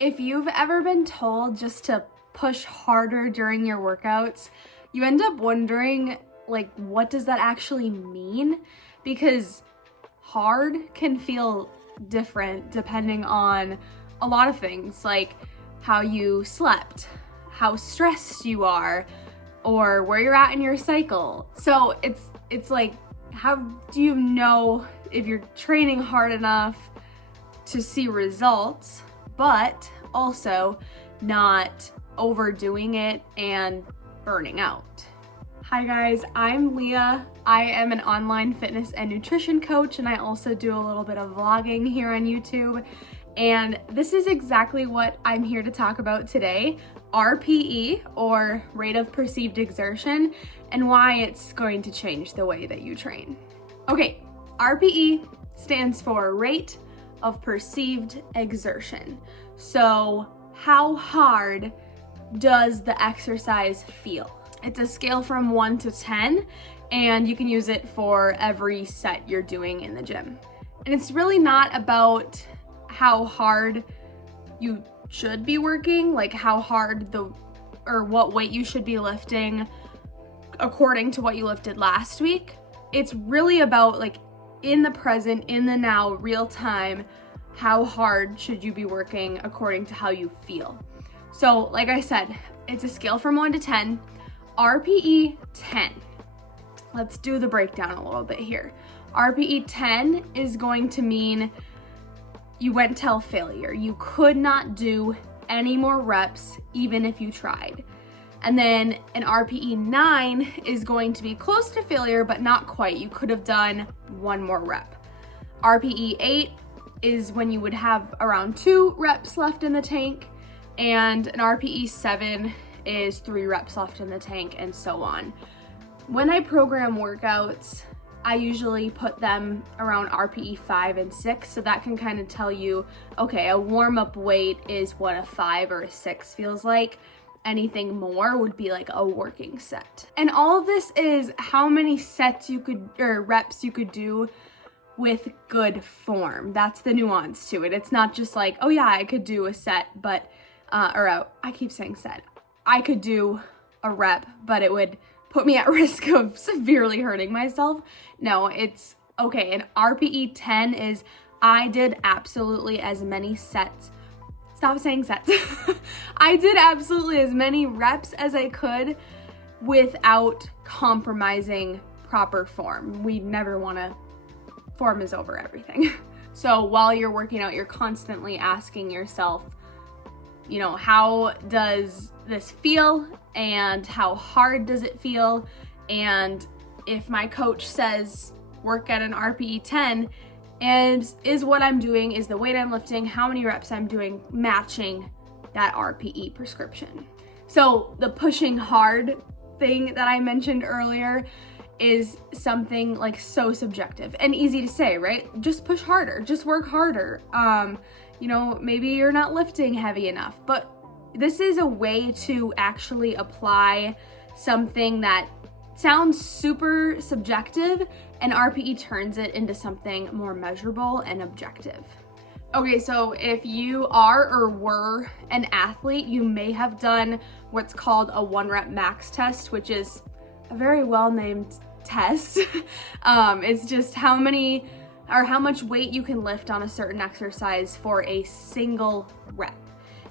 If you've ever been told just to push harder during your workouts, you end up wondering, like, what does that actually mean? Because hard can feel different depending on a lot of things, like how you slept, how stressed you are, or where you're at in your cycle. So it's like, how do you know if you're training hard enough to see results, but also not overdoing it and burning out? Hi guys, I'm Leah. I am an online fitness and nutrition coach, and I also do a little bit of vlogging here on YouTube. And this is exactly what I'm here to talk about today, RPE, or rate of perceived exertion, and why it's going to change the way that you train. Okay, RPE stands for rate of perceived exertion. So how hard does the exercise feel? It's a scale from 1 to 10, and you can use it for every set you're doing in the gym. And it's really not about how hard you should be working, like how hard or what weight you should be lifting according to what you lifted last week. It's really about, like, in the present, in the now, real time, how hard should you be working according to how you feel. So like I said, it's a scale from 1 to 10, RPE 10. Let's do the breakdown a little bit here. RPE 10 is going to mean you went till failure. You could not do any more reps even if you tried. And then an RPE 9 is going to be close to failure, but not quite. You could have done one more rep. RPE 8 is when you would have around 2 reps left in the tank, and an RPE 7 is 3 reps left in the tank, and so on. When I program workouts, I usually put them around RPE 5 and 6, so that can kind of tell you, okay, a warm-up weight is what a 5 or a 6 feels like. Anything more would be like a working set. And all of this is how many sets you could, or reps you could do with good form. That's the nuance to it. It's not just like, oh yeah, I could do a set, but, I keep saying set. I could do a rep, but it would put me at risk of severely hurting myself. No, it's okay. An RPE 10 is I did absolutely as many sets. Stop saying sets. I did absolutely as many reps as I could without compromising proper form. We never want to, form is over everything. So while you're working out, you're constantly asking yourself, you know, how does this feel and how hard does it feel? And if my coach says work at an RPE 10, and is what I'm doing, is the weight I'm lifting, how many reps I'm doing, matching that RPE prescription. So the pushing hard thing that I mentioned earlier is something like so subjective and easy to say, right? Just push harder, just work harder. You know, maybe you're not lifting heavy enough, but this is a way to actually apply something that sounds super subjective, and RPE turns it into something more measurable and objective. Okay, so if you are or were an athlete, you may have done what's called a 1 rep max test, which is a very well-named test. It's just how much weight you can lift on a certain exercise for a single rep.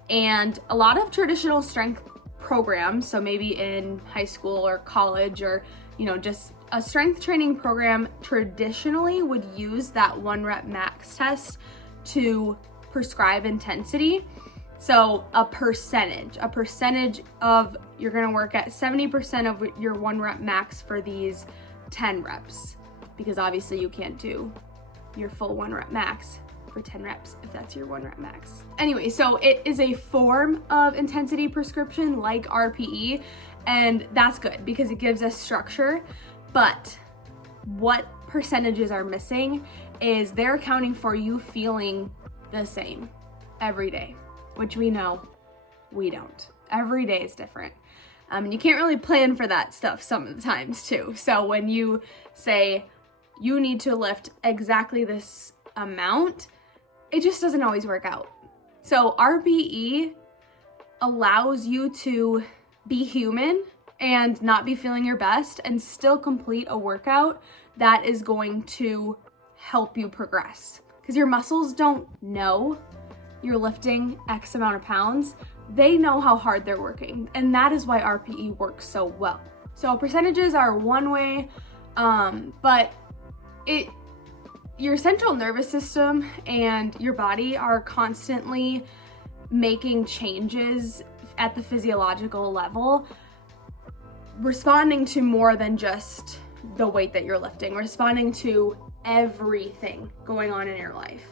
And a lot of traditional strength programs, so maybe in high school or college, or, you know, just a strength training program, traditionally would use that 1 rep max test to prescribe intensity. So a percentage of, you're gonna work at 70% of your 1 rep max for these 10 reps, because obviously you can't do your full 1 rep max for 10 reps if that's your 1 rep max. Anyway, so it is a form of intensity prescription like RPE, and that's good because it gives us structure. But what percentages are missing is they're accounting for you feeling the same every day, which we know we don't. Every day is different. And you can't really plan for that stuff some of the times too. So when you say you need to lift exactly this amount, it just doesn't always work out. So RPE allows you to be human and not be feeling your best and still complete a workout that is going to help you progress. Because your muscles don't know you're lifting X amount of pounds. They know how hard they're working, and that is why RPE works so well. So percentages are one way, but your central nervous system and your body are constantly making changes at the physiological level, responding to more than just the weight that you're lifting, responding to everything going on in your life.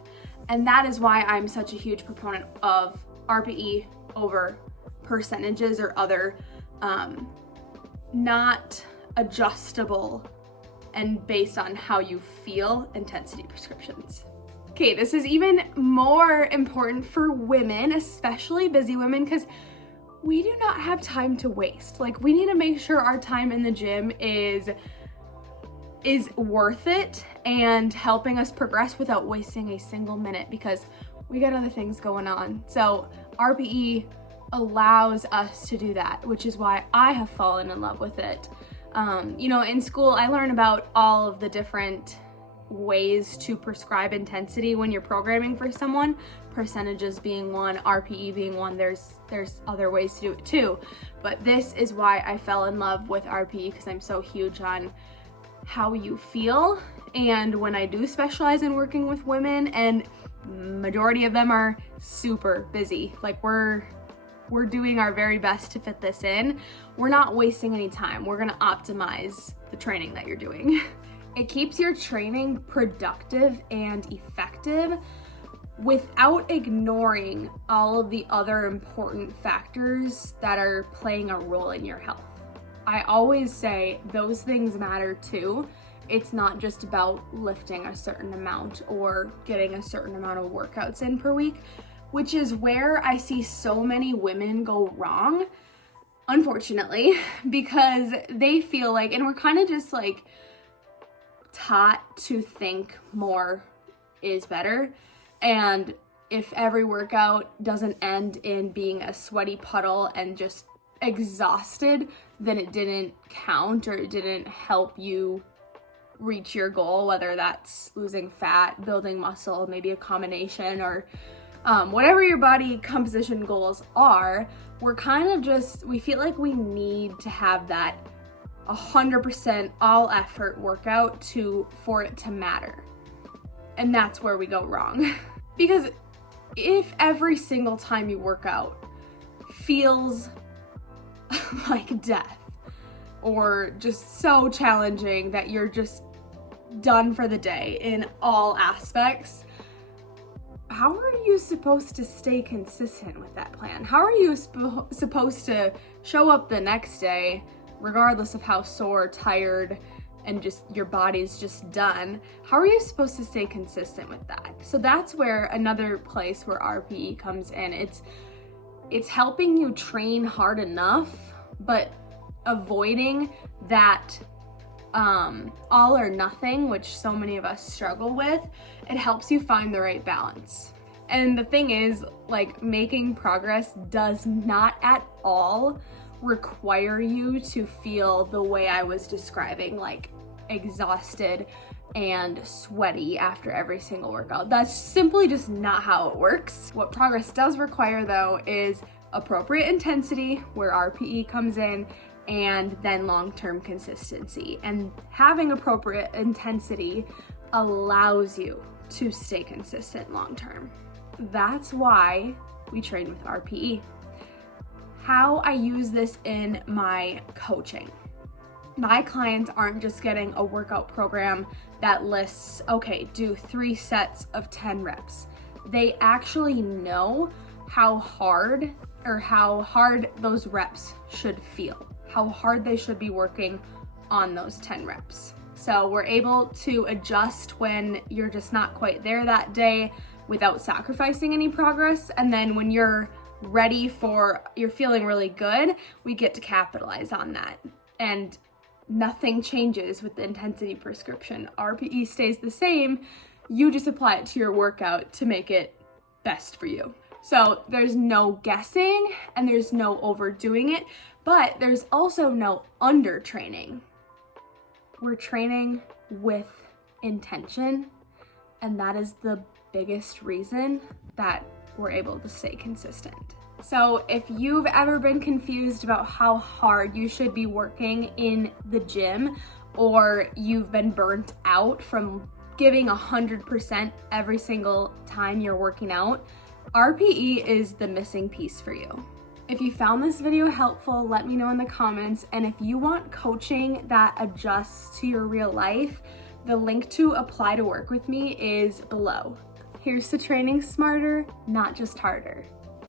And that is why I'm such a huge proponent of RPE over percentages or other not adjustable and based on how you feel intensity prescriptions. Okay, this is even more important for women, especially busy women, because we do not have time to waste. Like, we need to make sure our time in the gym is worth it and helping us progress without wasting a single minute, because we got other things going on. So RPE allows us to do that, which is why I have fallen in love with it. In school, I learn about all of the different ways to prescribe intensity when you're programming for someone, percentages being one, RPE being one. There's other ways to do it too, but this is why I fell in love with RPE, because I'm so huge on how you feel. And when I do specialize in working with women, and majority of them are super busy, like we're doing our very best to fit this in, we're not wasting any time. We're gonna optimize the training that you're doing. It keeps your training productive and effective without ignoring all of the other important factors that are playing a role in your health. I always say those things matter too. It's not just about lifting a certain amount or getting a certain amount of workouts in per week, which is where I see so many women go wrong, unfortunately, because they feel like, and we're kind of just like taught to think more is better. And if every workout doesn't end in being a sweaty puddle and just exhausted, then it didn't count, or it didn't help you reach your goal, whether that's losing fat, building muscle, maybe a combination, or whatever your body composition goals are. We're kind of we feel like we need to have that 100% all effort workout for it to matter. And that's where we go wrong. Because if every single time you work out feels like death, or just so challenging that you're just done for the day in all aspects, how are you supposed to stay consistent with that plan? How are you supposed to show up the next day, regardless of how sore, tired, and just your body's just done? How are you supposed to stay consistent with that? So that's where another place where RPE comes in. It's helping you train hard enough, but avoiding that all or nothing, which so many of us struggle with. It helps you find the right balance. And the thing is, like, making progress does not at all require you to feel the way I was describing, like exhausted and sweaty after every single workout. That's simply just not how it works. What progress does require, though, is appropriate intensity, where RPE comes in, and then long-term consistency. And having appropriate intensity allows you to stay consistent long-term. That's why we train with RPE. How I use this in my coaching. My clients aren't just getting a workout program that lists, okay, do 3 sets of 10 reps. They actually know how hard those reps should feel, how hard they should be working on those 10 reps. So we're able to adjust when you're just not quite there that day without sacrificing any progress. And then when you're feeling really good, we get to capitalize on that. And nothing changes with the intensity prescription. RPE stays the same. You just apply it to your workout to make it best for you. So there's no guessing and there's no overdoing it, but there's also no undertraining. We're training with intention, and that is the biggest reason that we're able to stay consistent. So if you've ever been confused about how hard you should be working in the gym, or you've been burnt out from giving 100% every single time you're working out, RPE is the missing piece for you. If you found this video helpful, let me know in the comments. And if you want coaching that adjusts to your real life, the link to apply to work with me is below. Here's to training smarter, not just harder.